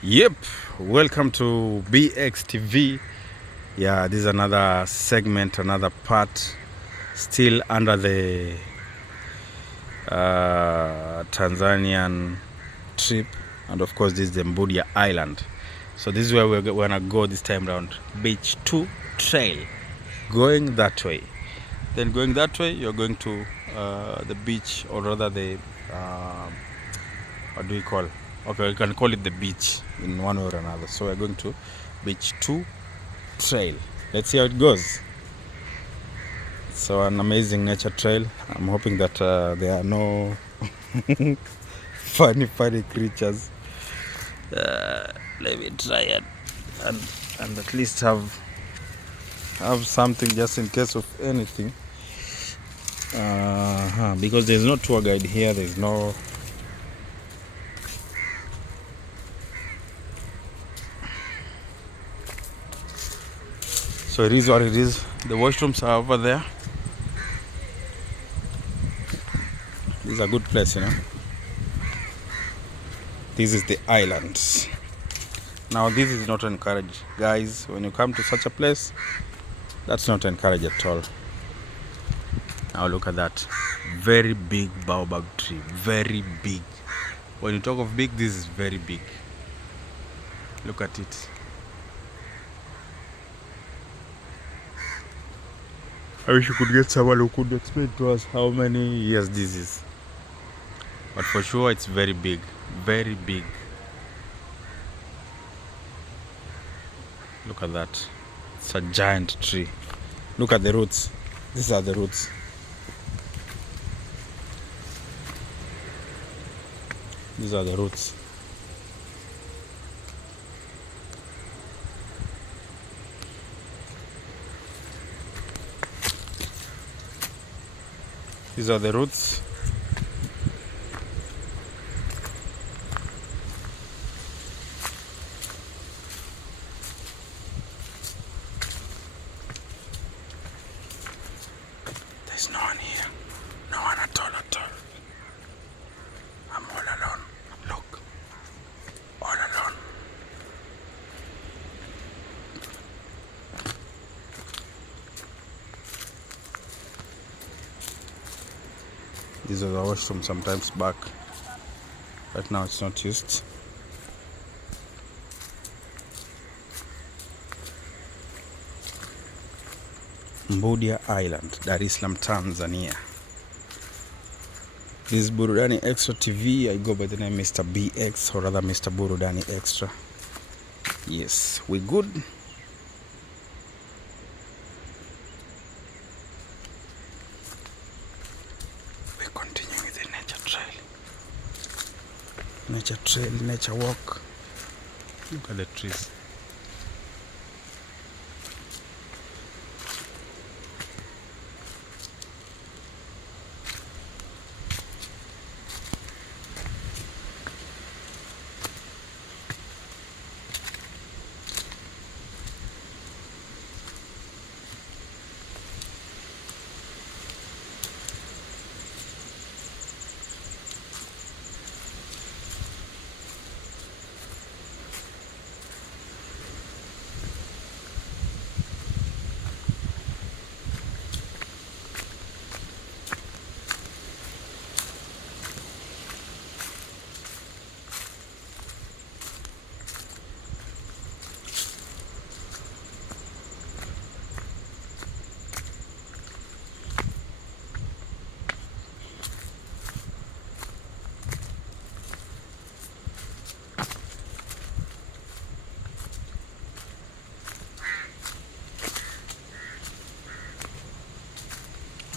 Yep, welcome to BX TV. Yeah, this is another segment, another part, still under the Tanzanian trip, and of course, this is the Mbudya Island. So, this is where we're gonna go this time around. Beach 2 trail, going that way. Then, going that way, you're going to the beach, or rather, the what do we call? Okay, you can call it the beach in one way or another. So, we're going to Beach 2 trail. Let's see how it goes. So an amazing nature trail. I'm hoping that there are no funny creatures. Let me try it and at least have something just in case of anything. Because there's no tour guide here. There's no. So it is what it is. The washrooms are over there. This is a good place, you know. This is the island. Now this is not encouraged, guys. When you come to such a place, that's not encouraged at all. Now look at that. Very big baobab tree. Very big. When you talk of big, this is very big. Look at it. I wish you could get someone who could explain to us how many years this is. But for sure, it's very big. Very big. Look at that. It's a giant tree. Look at the roots. These are the roots. These are the roots. These are the roots. There's no one here. No one at all. I'm all alone. Look. All alone. These are the washrooms sometimes back. Right now it's not used. Mbudya Island, Dar es Salaam, Tanzania. This is Burudani Extra TV. I go by the name Mr. BX, or rather Mr. Burudani Extra. Yes, we good. We continue with the nature trail. Nature trail, nature walk. Look at the trees.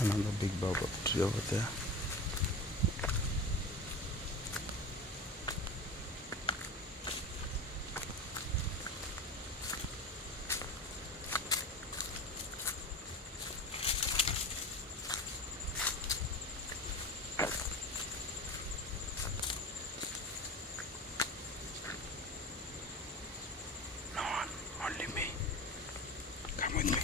Another big baobab tree over there. No one, only me. Come with me.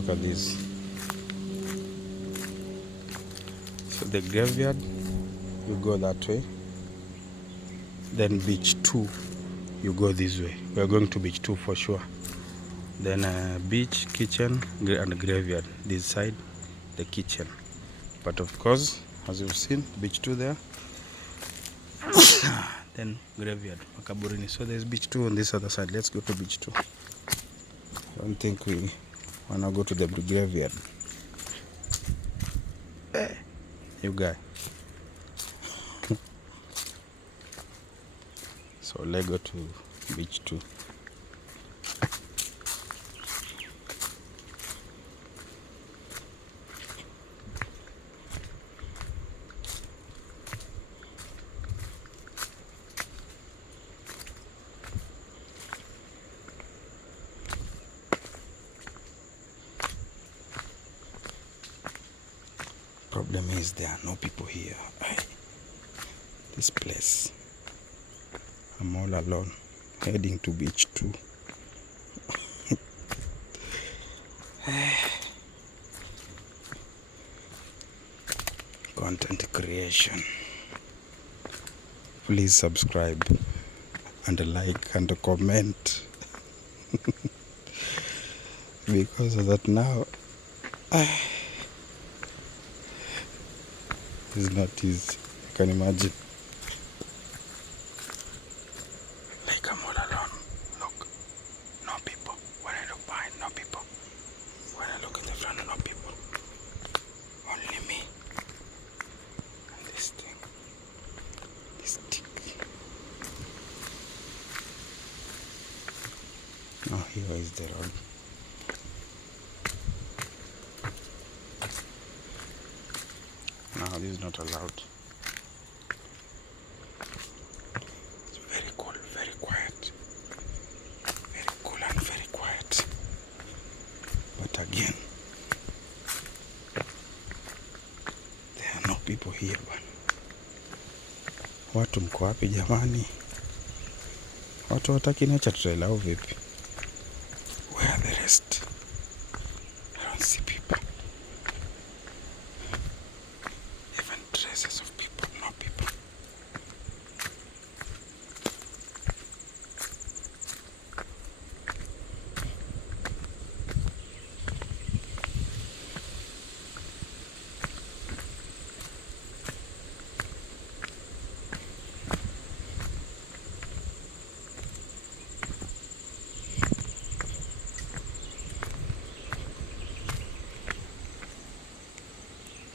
Look at this. So the graveyard, you go that way. Then beach 2, you go this way. We are going to beach 2 for sure. Then beach, kitchen, and graveyard. This side, the kitchen. But of course, as you've seen, beach 2 there. Then graveyard, Makaburini. So there's beach 2 on this other side. Let's go to beach 2. I don't think we want to go to the graveyard. Hey, you guy. So let's go to beach 2. Problem is there are no people here. This place, I'm all alone, heading to beach 2. Content creation. Please subscribe and like and comment. Because of that now, it's not easy. You can imagine. Like I'm all alone. Look, no people. When I look behind, no people. When I look in the front, no people. Only me. And this thing. This stick. Oh, here is the road. No, this is not allowed. It's very cool, very quiet. Very cool and very quiet. But again, there are no people here, bwana. Watu mko wapi jamani? Watu wataki nature trail au vipi? Where are the rest? I don't see people. Traces of people, no people.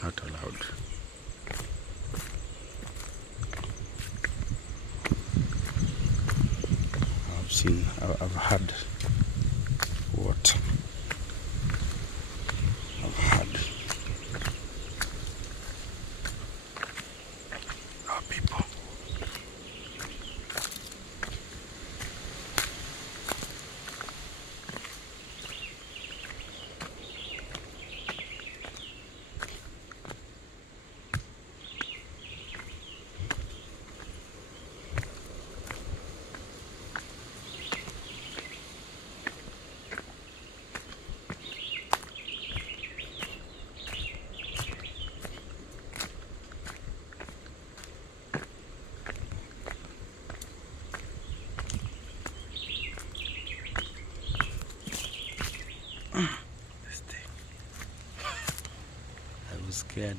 Not allowed. I've had what? I've had no people. This thing. I was scared.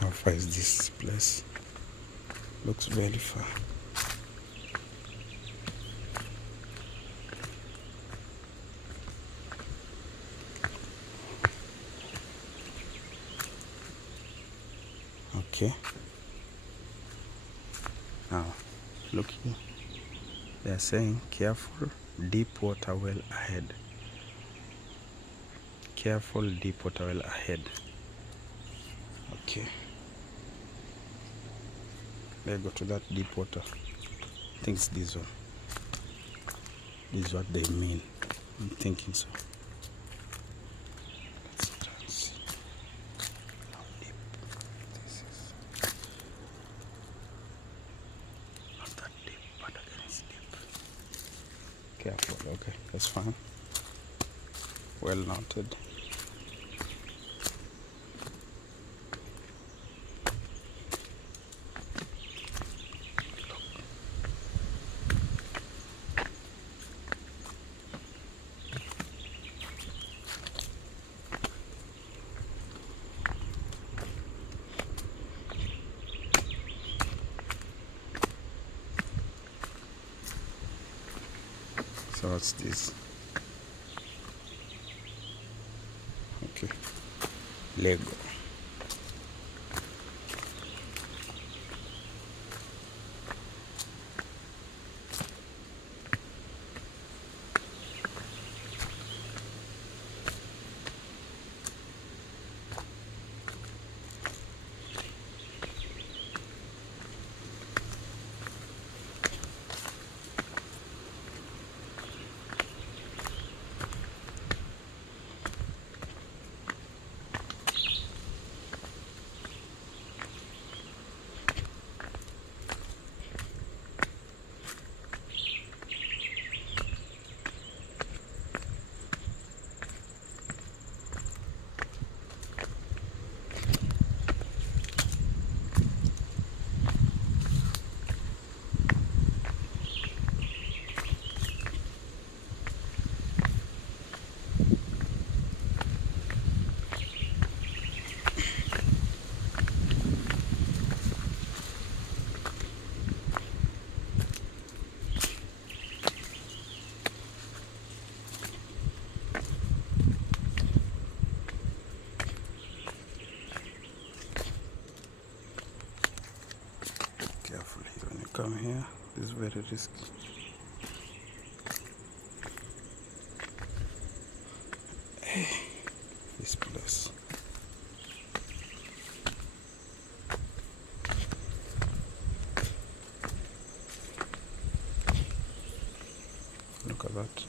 How far is this place? Looks very far. Okay. Now, look here. They are saying, careful, deep water well ahead. Careful, deep water well ahead. Okay. Let's go to that deep water. I think it's this one. This is what they mean. I'm thinking so. Let's try and see how deep this is. Not that deep, but again it's deep. Careful, okay, that's fine. Well noted. So what's this? Okay, Lego. Carefully when you come here, this is very risky. This place. Look at that.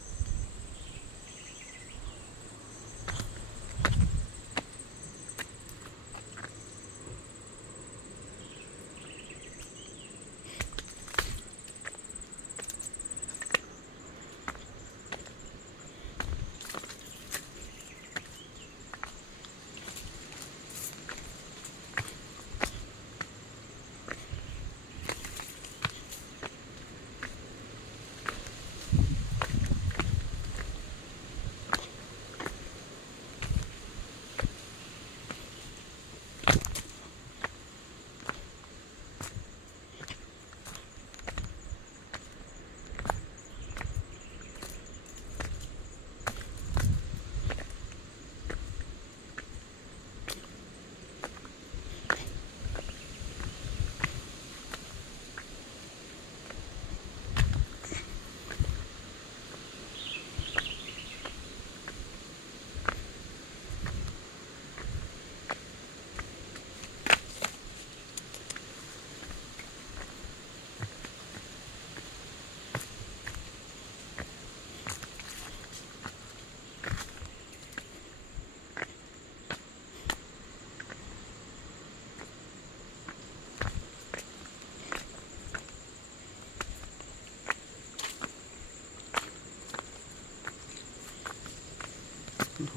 Look,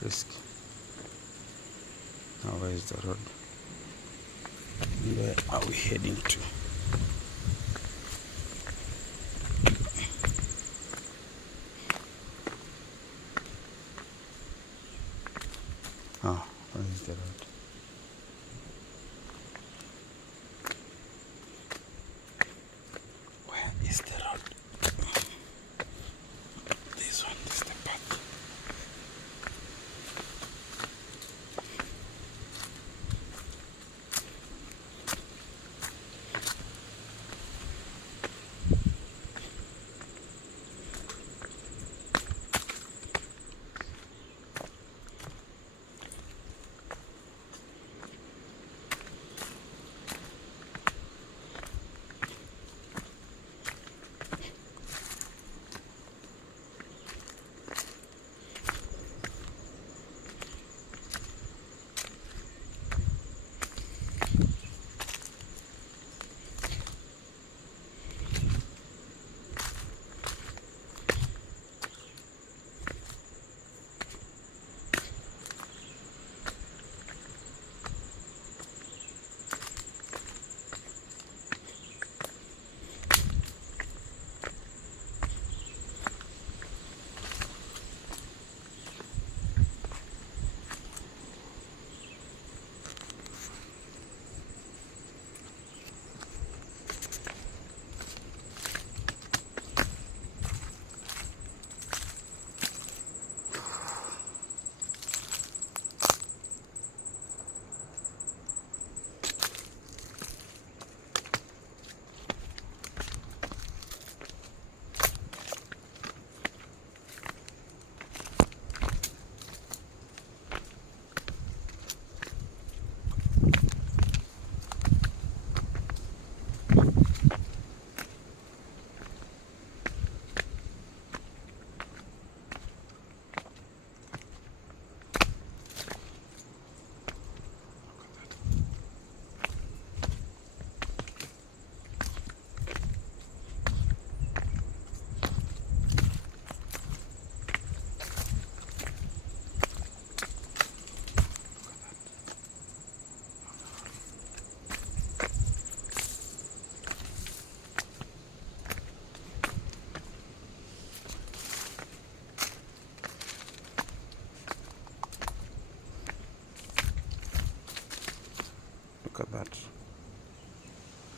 risk. Now where is the road? Where are we heading to? Ah, where is the road? Where is the road? This one is the path.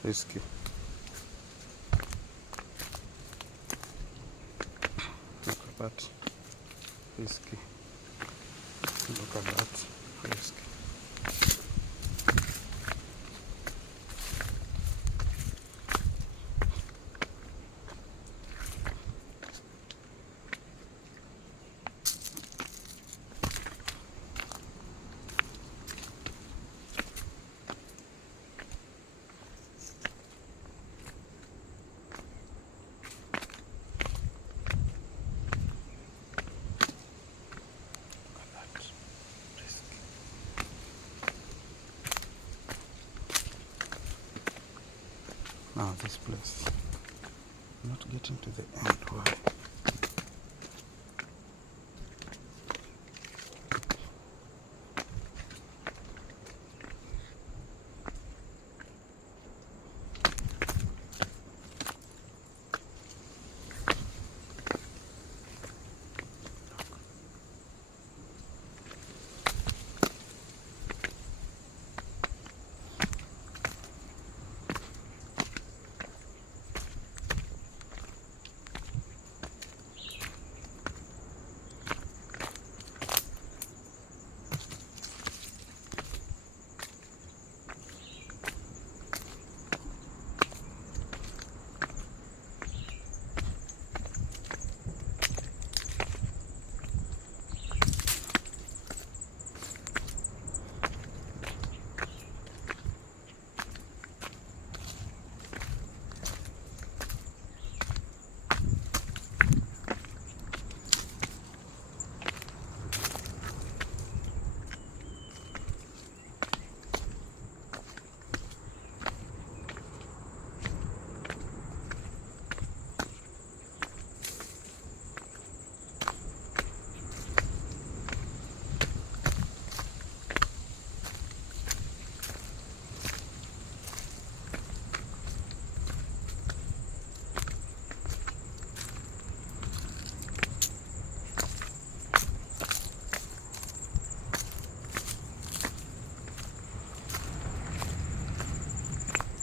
Risky. Look at that. Risky. Look at that. Risky. Now this place, I'm not getting to the end. Why?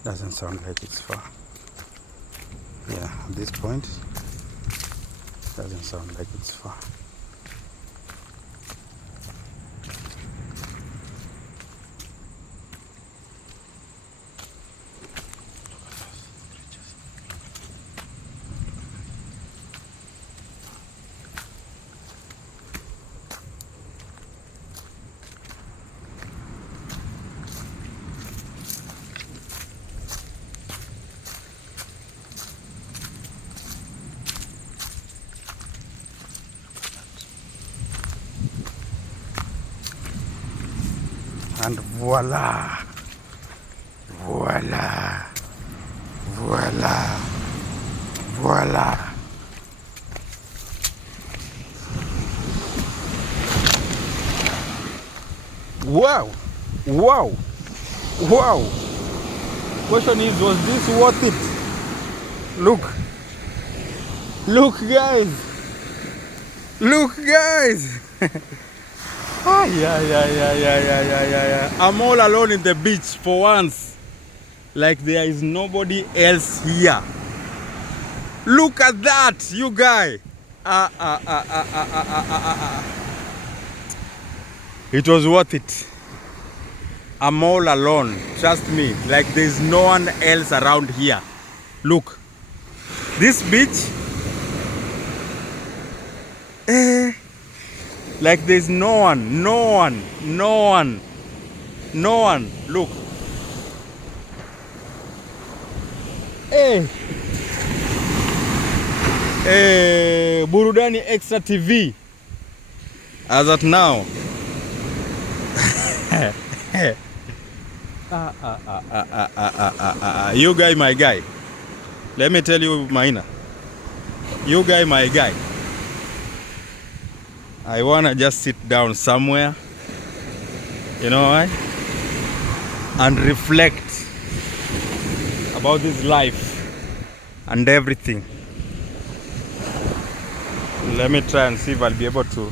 Doesn't sound like it's far. Yeah, at this point, doesn't sound like it's far. And voila, voila, voila, voila. Wow, wow, wow. Question is, was this worth it? Look guys, yeah. I'm all alone in the beach for once. Like there is nobody else here. Look at that, you guy. It was worth it. I'm all alone, trust me. Like there's no one else around here. Look, this beach, like there's no one. Look. Burudani Extra TV. As at now. You guy, my guy. Let me tell you, Maina. You guy, my guy. I wanna just sit down somewhere, you know why? And reflect about this life and everything. Let me try and see if I'll be able to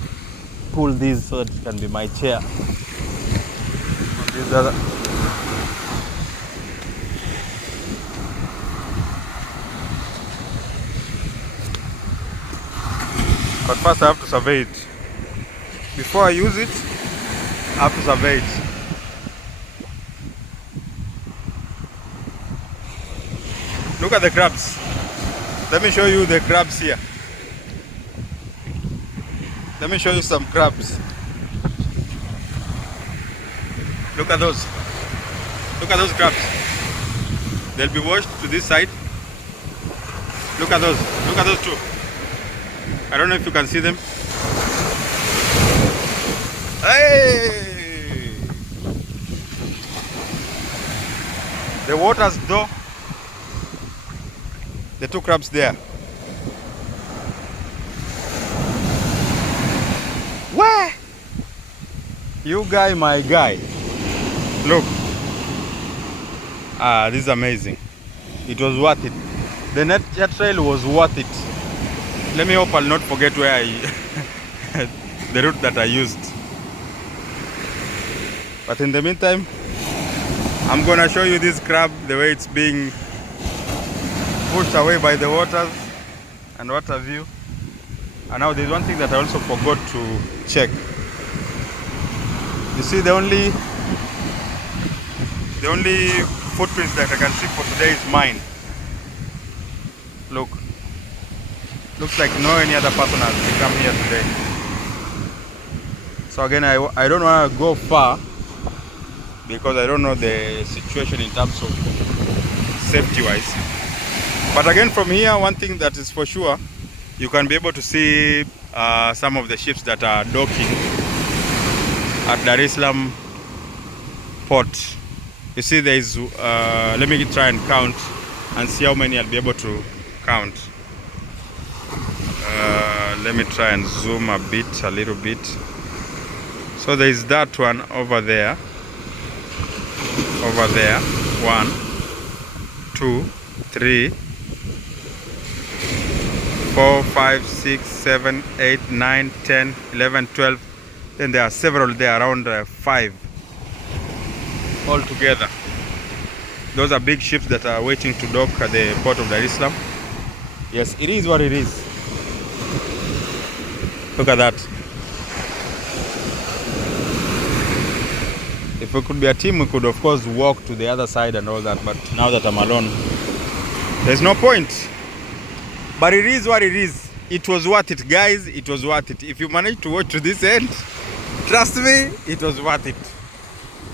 pull this so that it can be my chair. This other. But first I have to survey it. Before I use it, I have to survey it. Look at the crabs. Let me show you the crabs here. Let me show you some crabs. Look at those. Look at those crabs. They'll be washed to this side. Look at those. Look at those two. I don't know if you can see them. Hey! The waters though. The two crabs there. Where? You guy, my guy. Look. Ah, this is amazing. It was worth it. The nature trail was worth it. Let me hope I'll not forget where the route that I used. But in the meantime, I'm gonna show you this crab, the way it's being pushed away by the waters and what have you. And now there's one thing that I also forgot to check. You see, the only footprints that I can see for today is mine. Look. Looks like no any other person has come here today. So again, I don't want to go far because I don't know the situation in terms of safety wise. But again, from here, one thing that is for sure, you can be able to see some of the ships that are docking at Dar es Salaam port. You see, there is, let me try and count and see how many I'll be able to count. Let me try and zoom a little bit. So there is that one over there. 1, 2, 3, 4, 5, 6, 7, 8, 9, 10, 11, 12. Then there are several there, around 5 altogether. Those are big ships that are waiting to dock at the port of Dar es Salaam. Yes, it is what it is. Look at that. If we could be a team, we could of course walk to the other side and all that, but now that I'm alone, there's no point. But it is what it is. It was worth it, guys. It was worth it. If you managed to watch to this end, trust me, it was worth it.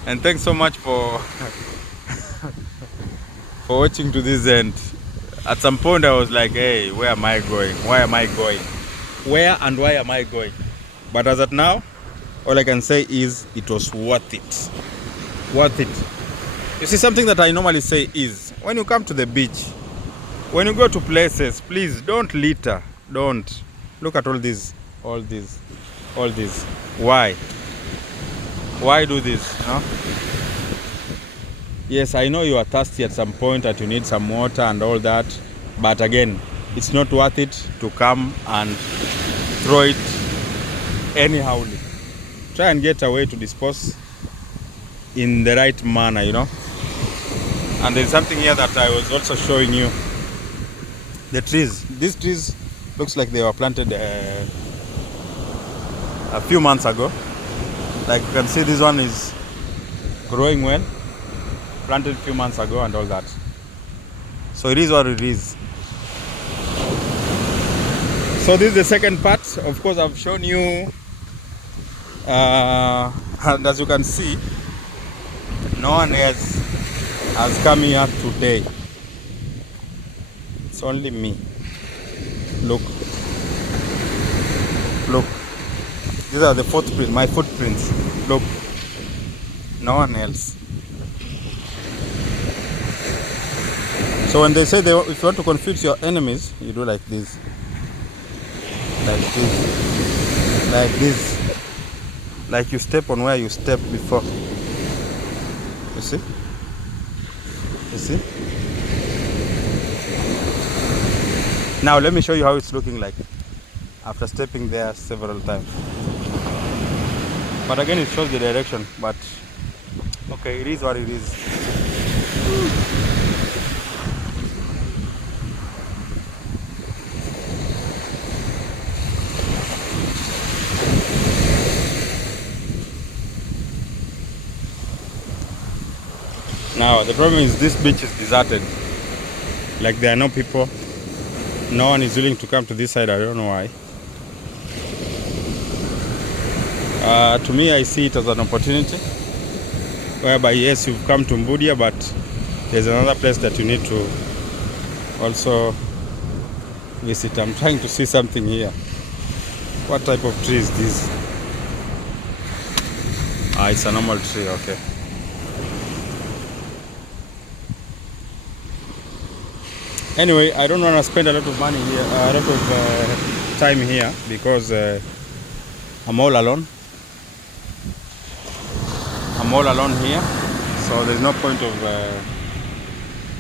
And thanks so much for for watching to this end. At some point I was like, hey, where am I going? Why am I going? Where and why am I going? But as at now, all I can say is it was worth it. Worth it. You see, something that I normally say is, when you come to the beach, when you go to places, please don't litter. Don't. Look at all this. Why? Why do this? No? Yes, I know you are thirsty at some point, that you need some water and all that. But again, it's not worth it to come and throw it anyhow. Try and get a way to dispose in the right manner, you know. And there's something here that I was also showing you. The trees. These trees looks like they were planted a few months ago. Like you can see, this one is growing well. Planted a few months ago and all that. So it is what it is. So this is the second part. Of course, I've shown you, and as you can see, no one else has come here today. It's only me. Look. These are the footprints, my footprints. Look. No one else. So when they say if you want to confuse your enemies, you do like this. Like this. Like this. Like you step on where you stepped before. You see? You see? Now let me show you how it's looking like after stepping there several times. But again, it shows the direction. But okay, it is what it is. Now the problem is this beach is deserted. Like there are no people. No one is willing to come to this side. I don't know why. To me, I see it as an opportunity whereby yes, you've come to Mbudya, but there's another place that you need to also visit. I'm trying to see something here. What type of tree is this? It's a normal tree, okay. Anyway, I don't want to spend a lot of money here, a lot of time here, because I'm all alone. I'm all alone here, so there's no point of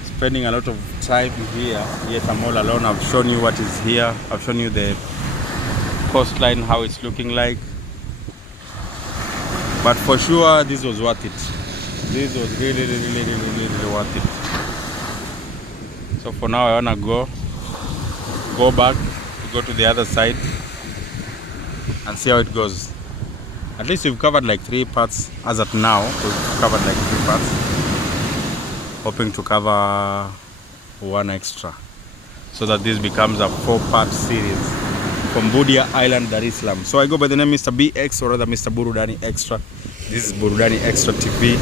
spending a lot of time here. Yet I'm all alone. I've shown you what is here. I've shown you the coastline, how it's looking like. But for sure, this was worth it. This was really worth it. So for now, I wanna go back, go to the other side, and see how it goes. At least we've covered like 3 parts as of now. We've covered like 3 parts. Hoping to cover 1 extra, so that this becomes a 4-part series from Mbudya Island, Dar es Salaam. So I go by the name Mr. BX, or rather Mr. Burudani Extra. This is Burudani Extra TV.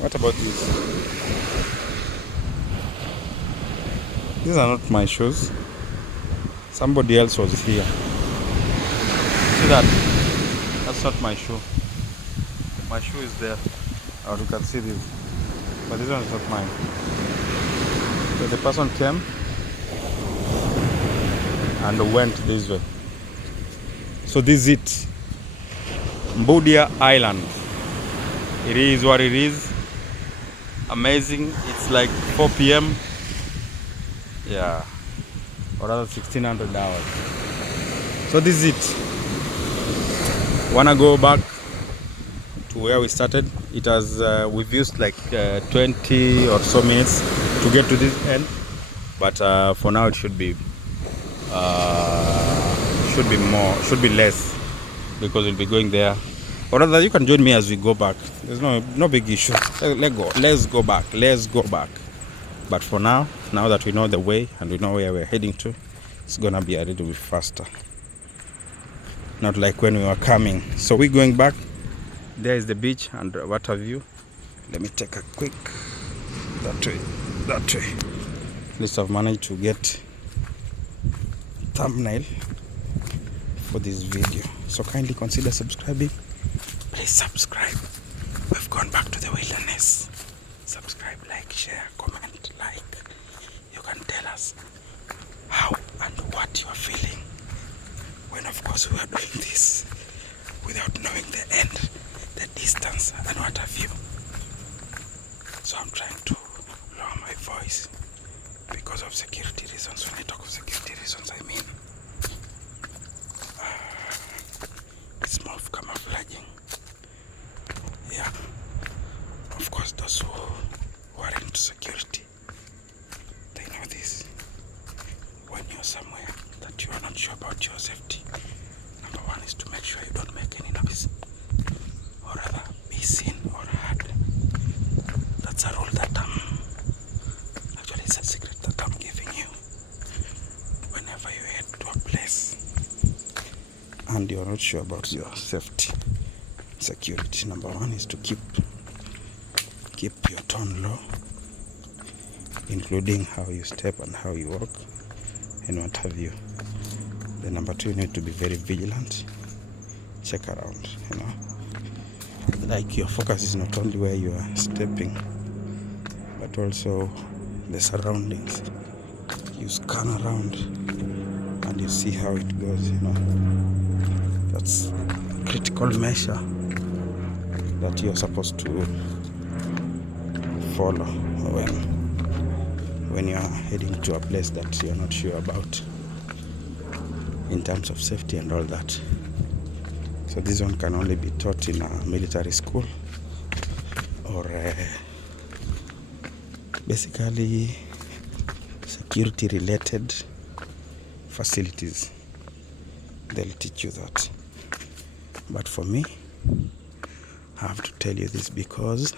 What about this? These are not my shoes. Somebody else was here. See that? That's not my shoe. My shoe is there. Or you can see this. But this one is not mine. So the person came and went this way. So this is it. Mbudya Island. It is what it is. Amazing. It's like 4 p.m. Yeah. Or rather 1600 hours. So this is it. Wanna go back to where we started. It has we've used like 20 or so minutes to get to this end, but for now it should be less, because we'll be going there. Or rather, you can join me as we go back. There's no big issue. Let's go back. But for now that we know the way and we know where we're heading to, it's gonna be a little bit faster, not like when we were coming. So we're going back. There is the beach and water view. Let me take a quick that way. At least I've managed to get thumbnail for this video. So kindly consider subscribing. Please subscribe. We've gone back to the wilderness. Subscribe, like, share, comment, like. You can tell us how and what you are feeling when, of course, we are doing this without knowing the end, the distance, and what have you. So I'm trying to lower my voice because of security reasons. When I talk of security reasons, I mean it's more of camouflaging. Yeah. Of course, those who are into security, they know this. When you're somewhere that you are not sure about your safety, number one is to make sure you don't make any noise, or rather be seen or heard. That's a rule that actually it's a secret that I'm giving you. Whenever you head to a place and you're not sure about your safety, security, number one is to keep your tone low, including how you step and how you walk and what have you. Then number two, you need to be very vigilant. Check around, like your focus is not only where you are stepping, but also the surroundings. You scan around and you see how it goes. That's a critical measure that you're supposed to follow when you're heading to a place that you're not sure about in terms of safety and all that. So this one can only be taught in a military school or basically security related facilities. They'll teach you that. But for me, I have to tell you this because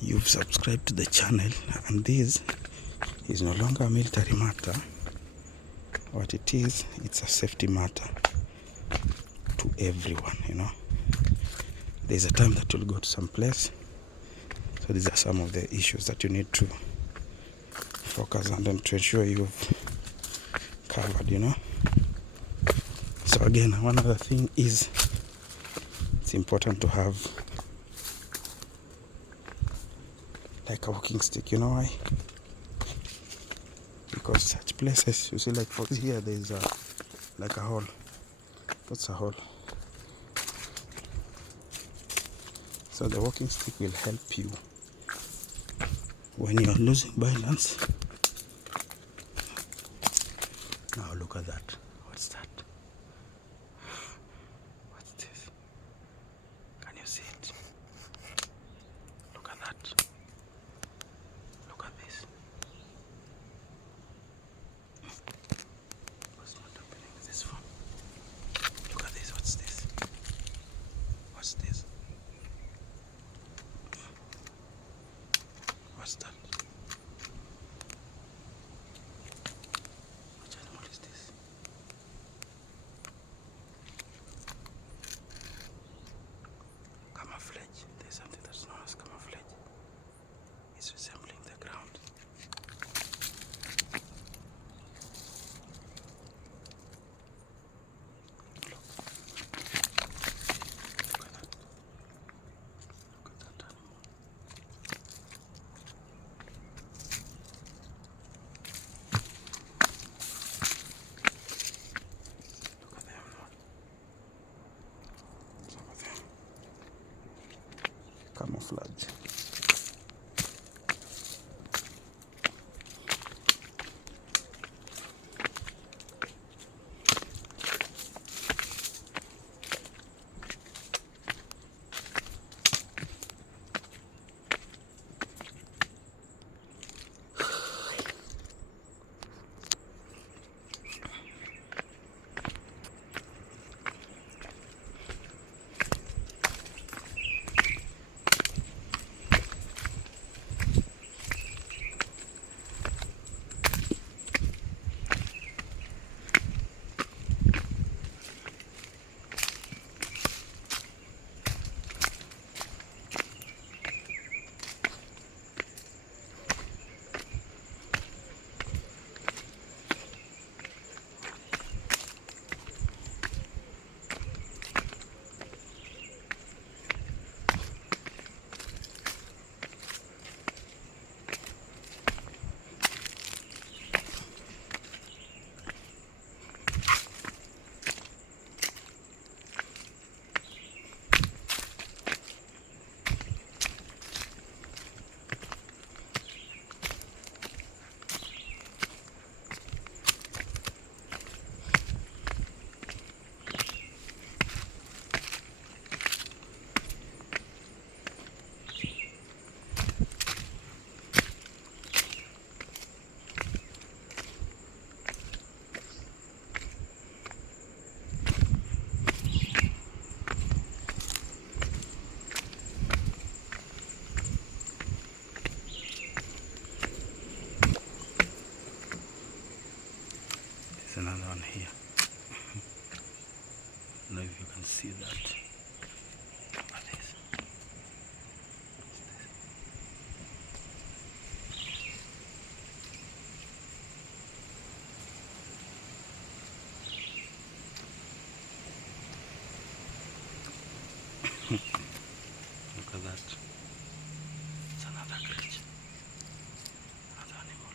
you've subscribed to the channel, and this is no longer a military matter. What it is, it's a safety matter to everyone, you know. There's a time that you'll go to some place, so these are some of the issues that you need to focus on and to ensure you've covered, you know. So again, one other thing is it's important to have like a walking stick. You know why? Because such places, you see, like for here there's like a hole. That's a hole. So the walking stick will help you when you're losing balance. Now look at that. What's that? What's this? Can you see it? Look at that. Look at this. What's not happening with this phone? Look at this. What's this? What's this? What's that? Which animal is this? Camouflage. There's something that's known as camouflage. It's resembling the ground. Look. Look at that. Look at that animal. Look at them. Some of them. Camouflage. There's another one here. I don't know if you can see that. Look at this. Look at that. It's another creature. Another animal.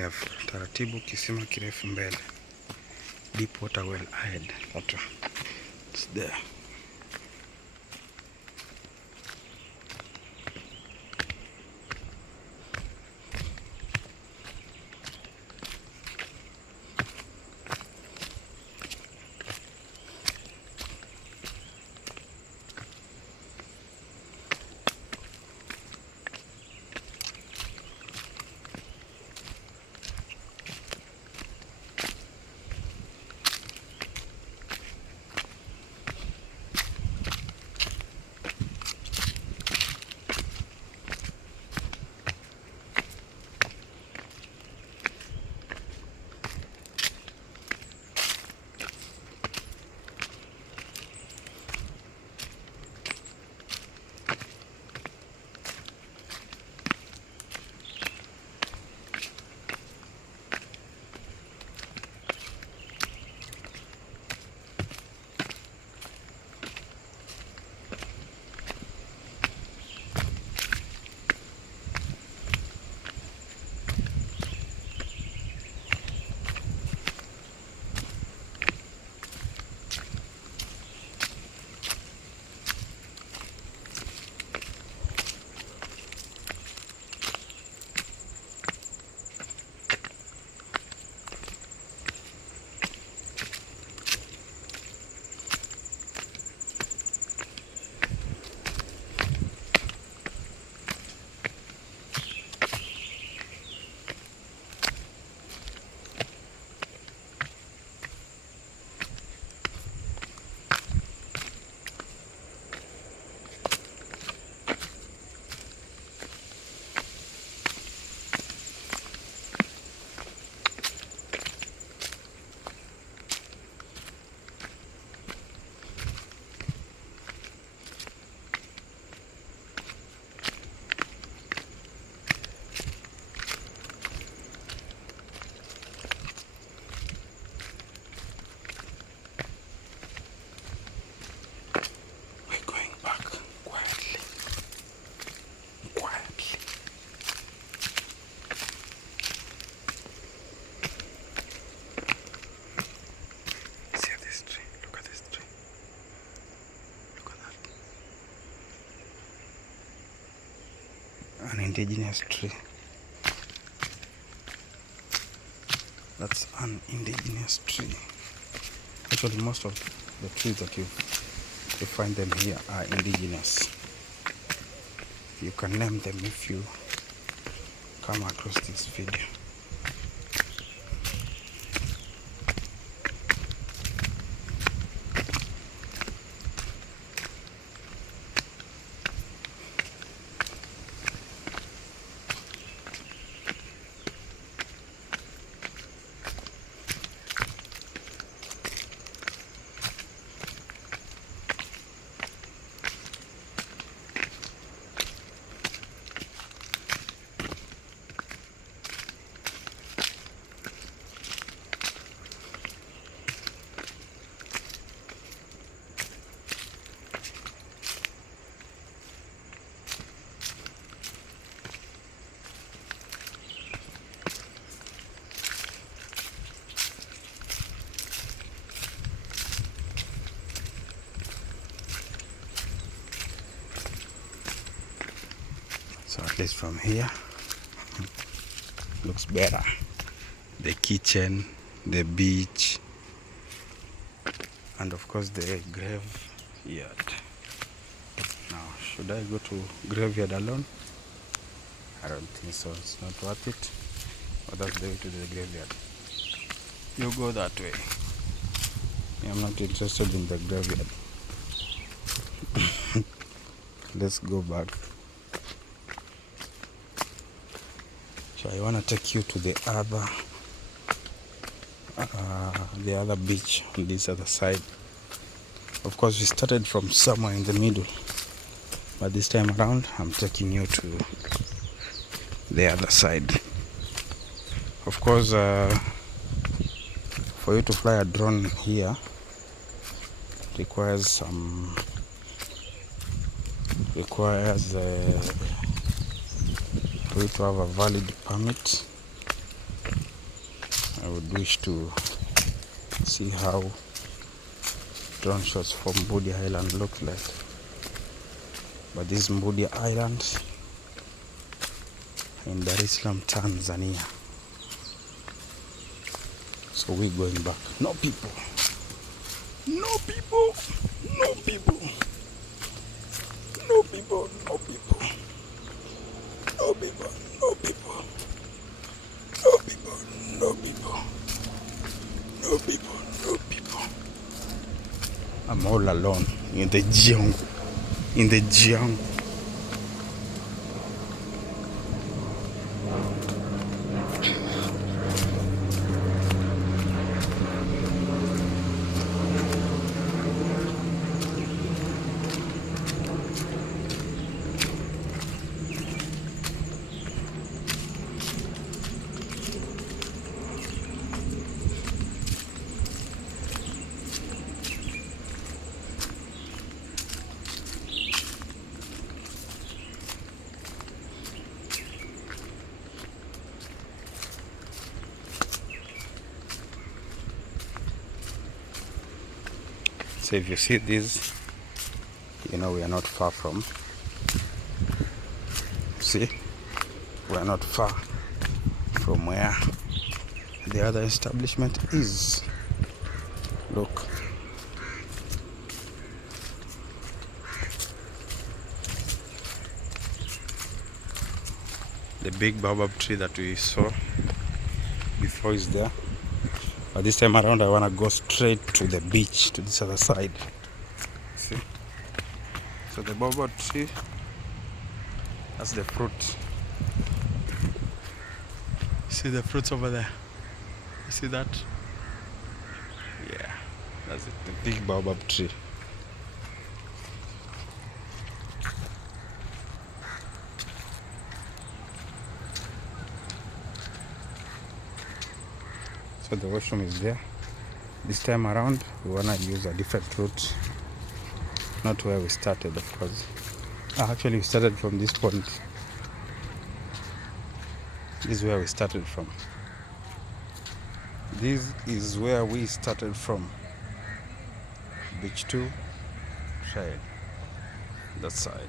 cave. Taratibu, kisima kirefu mbele. Deep water well ahead. That one. It's there. An indigenous tree. That's an indigenous tree. Actually, most of the trees that you find them here are indigenous. You can name them if you come across this video. So at least from here, looks better. The kitchen, the beach, and of course the graveyard. Now, should I go to graveyard alone? I don't think so. It's not worth it. But that's the way to the graveyard. You go that way. I'm not interested in the graveyard. Let's go back. So I want to take you to the other beach on this other side. Of course, we started from somewhere in the middle, but this time around I'm taking you to the other side. Of course, for you to fly a drone here requires for you to have a valid permit would wish to see how drone shots from Mbudya Island look like. But this is Mbudya Island in Dar es Salaam, Tanzania. So we're going back. No people. No people. No people. No people. No people. No people. No people. No people. No people. No people. No people. I'm all alone in the jungle. In the jungle. So if you see this, you know we are not far from. See, we are not far from where the other establishment is. Look. The big baobab tree that we saw before is there. But this time around I want to go straight to the beach, to this other side. See? So the baobab tree, that's the fruit. See the fruits over there? You see that? Yeah, that's it, the big baobab tree. So the washroom is there. This time around we wanna use a different route, not where we started, of course. Actually we started from this point. This is where we started from. This is where we started from. Beach 2 trail. That side.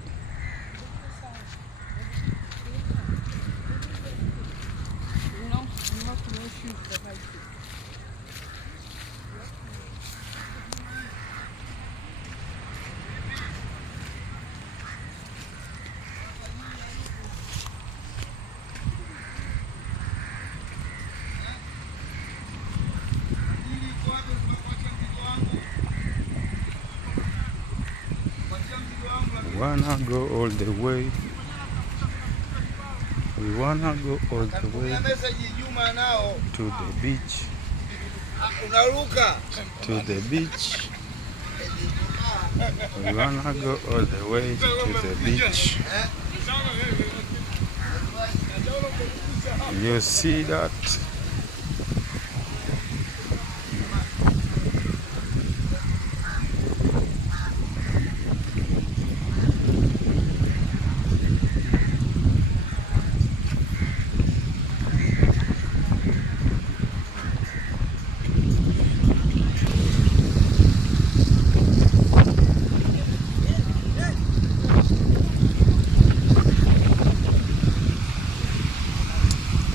Wanna go all the way. We wanna go all the way to the beach. To the beach. We wanna go all the way to the beach. You see that?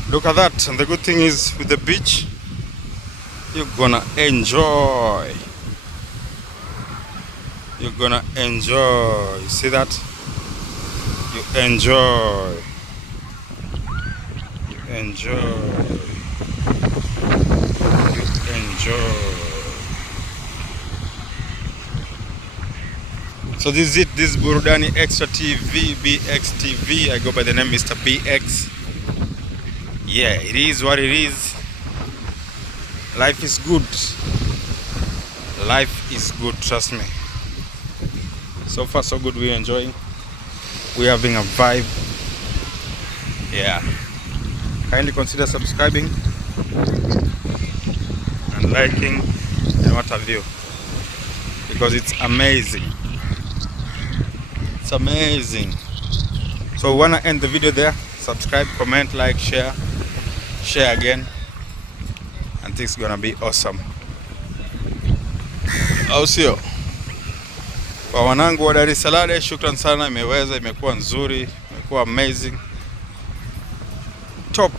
Look at that, and the good thing is with the beach, you're gonna enjoy. You're gonna enjoy. You see that? You enjoy. You enjoy. You enjoy. So this is it. This is Burudani Extra TV, BX TV. I go by the name Mr. BX. Yeah, it is what it is. Life is good. Life is good, trust me. So far so good, we're enjoying. We're having a vibe. Yeah. Kindly consider subscribing and liking and what have you, because it's amazing. It's amazing. So we wanna end the video there. Subscribe, comment, like, share again, everything's gonna be awesome, au sio? Kwa wanangu wa Dar es Salaam, shukran sana, imekuwa nzuri, imekuwa amazing, top.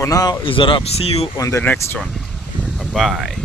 For now is a wrap. See you on the next one. Bye.